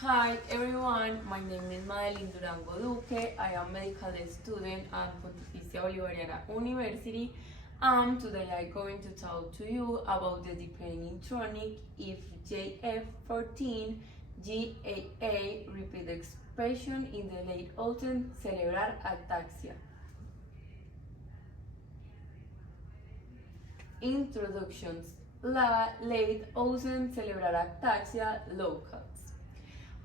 Hi everyone, my name is Madeline Durango Duque. I am medical student at Pontificia Bolivariana University, and today I'm going to talk to you about the dependent intronic FGF14 GAA repeat expression in the late-onset cerebral ataxia. Introductions. Late-onset cerebral ataxia locals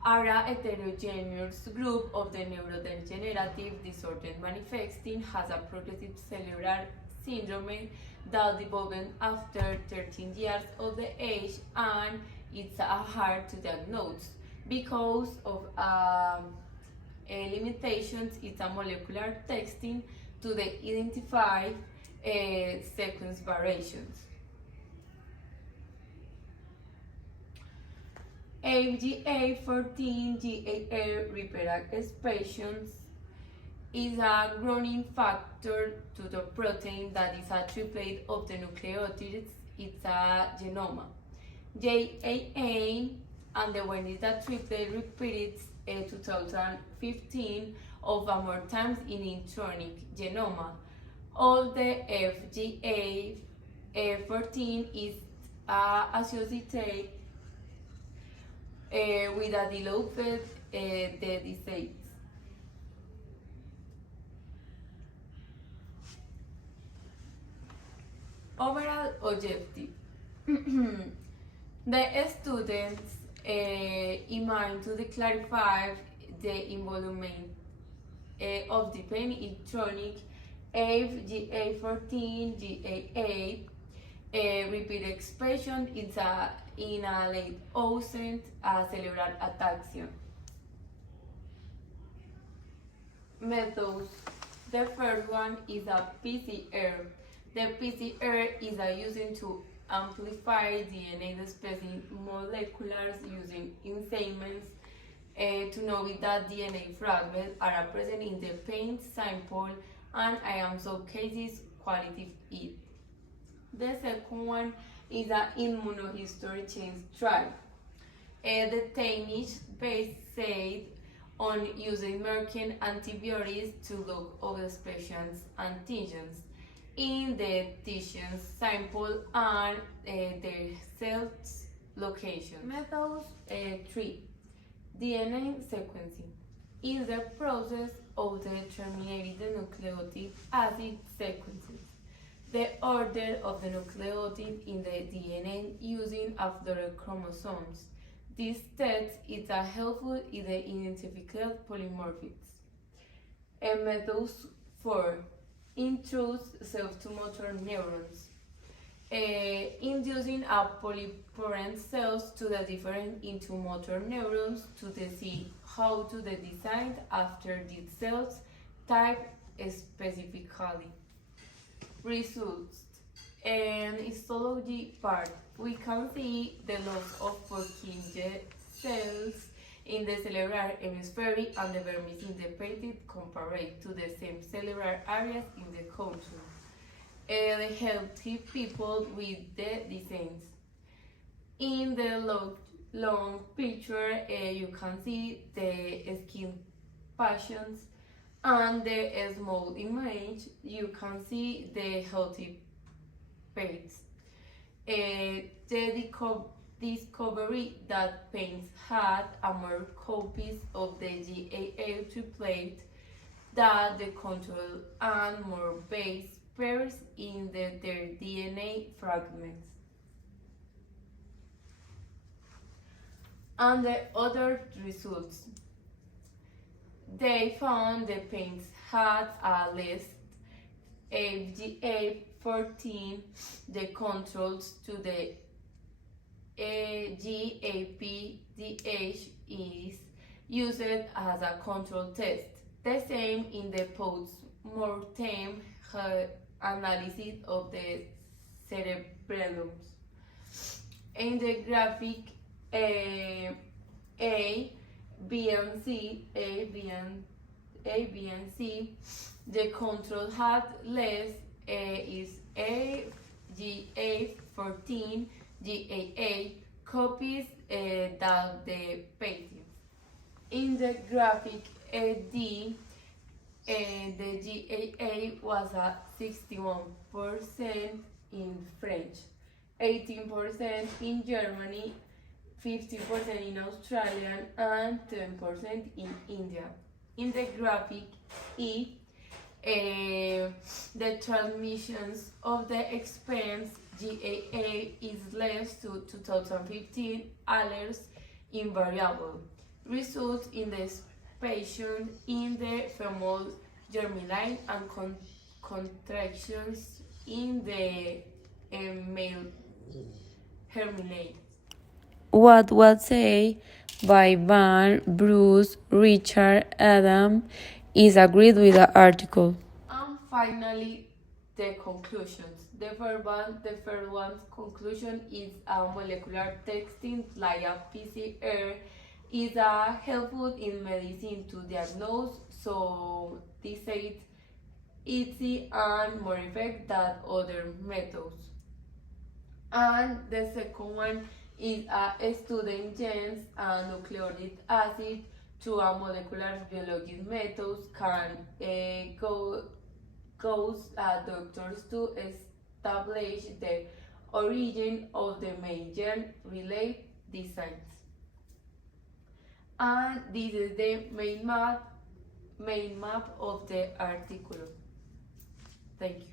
are a heterogeneous group of the neurodegenerative disorders manifesting has a progressive cerebral syndrome that develops after 13 years of the age, and it's hard to diagnose because of limitations in molecular testing to identify sequence variations. FGF14 GAA repair expressions is a growing factor to the protein that is a triplet of the nucleotides. It's a genome. GAA and the one is a triplet repeats 2015 of a more times in intronic genome. All the FGF14 is associated with a developed the disease. Overall objective. The students in mind to clarify the involvement of dependent intronic FGF14 GAA repeat expression in a late-onset cerebral ataxia. Methods. The first one is a PCR. The PCR is using to amplify DNA expressing moleculars using enzymes to know if that DNA fragments are present in the paint sample, and in some cases qualitative it. The second one is an immunohistory change trial. The technique based on using Merck antibodies to look over expressions antigens in the tissue sample and their cells location. Methods 3. DNA sequencing is the process of determining the nucleotide acid sequences, the order of the nucleotide in the DNA using after chromosomes. This test is helpful in the identification polymorphisms. Methods 4. Induce self-to-motor neurons. Inducing a polyparent cells to the different into motor neurons to see how to the design after these cells type specifically. Results. In histology part, we can see the loss of Purkinje cells in the cerebral hemisphere and the vermis independent compared to the same cellular areas in the control. The healthy people with the disease. In the long picture, you can see the skin patients, and the small image you can see the healthy pets. The discovery that paints had a more copies of the GAA triplet than the control and more base pairs in their DNA fragments. And the other results. They found the paints had a less FGF14, the controls to the GAPDH is used as a control test. The same in the post-mortem analysis of the cerebellums. In the graphic A, B, and C, the control had less is FGF14 GAA copies than the patients. In the graphic D, the GAA was at 61% in French, 18% in Germany, 50% in Australian, and 10% in India. In the graphic E, the transmissions of the expense GAA is less to 2015 alleles invariable, results in the expansion in the femoral germline and contractions in the male germinate. What was said by Van, Bruce, Richard, Adam is agreed with the article. And finally, the conclusions. The first one's conclusion is molecular testing like a PCR is helpful in medicine to diagnose, so this is easy and more effective than other methods. And the second one is studying genes and nucleic acid through a molecular biologic methods can cause doctors to establish the origin of the main gene-related designs. And this is the main map of the article. Thank you.